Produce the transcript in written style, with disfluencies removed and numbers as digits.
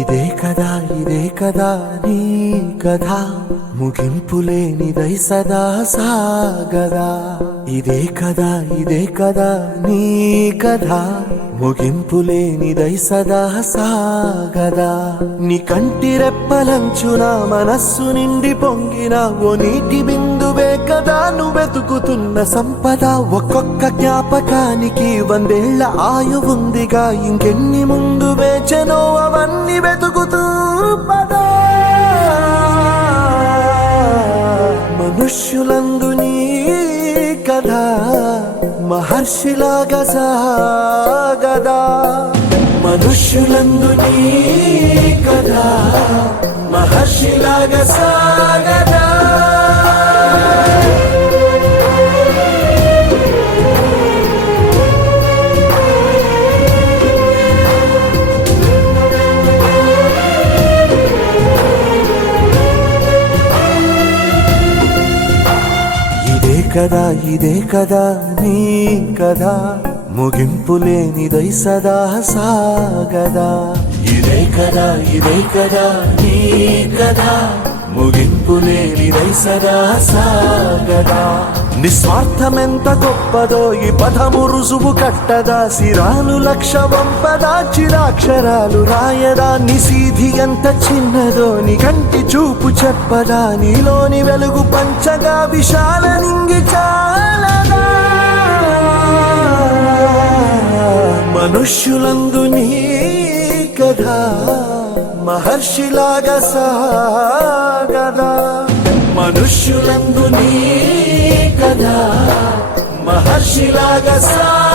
ఇదే కదా నీ కథ ముగింపులేనిదై సదా సాగదా. ఇదే కదా నీ కథ ముగింపులేనిదై సదా సాగదా. నీ కంటి రెప్పలంచున మనస్సు నిండి పొంగిన ఓ నీటి బిందువే కదా నువ్వెతుకుతున్న సంపద. ఒక్కొక్క జ్ఞాపకానికి 100 ఏళ్ల ఆయువుందిగా, ఇంకెన్ని ముందు వేచనో అవన్నీ వెతుకుతూ పదా. మనుష్యులందు నీ కథ మహర్షిలాగా సాగదా. మనుష్యులందు నీ కథ మహర్షిలాగా సాగదా. ఇదే కదా నీ కథ ముగింపులేనిదై సదా సాగదా. ఇదే కదా నీ కథ ముగింపులేనిదై సదా సాగదా. నిస్వార్థమెంత గొప్పదో ఈ పదము రుజువు కట్టదా. సిరాలు లక్ష వంపదా, చిరాక్షరాలు రాయదా. నిసీధి ఎంత చిన్నదో నీ కంటి చూపు చెప్పదా. నీలోని వెలుగు పంచగా విశాల నింగి చాలదా. మనుష్యులందు నీ కథ మహర్షిలాగా సాగదా. మనుష్యులందు నీ కథ మహర్షిలాగా సాగదా.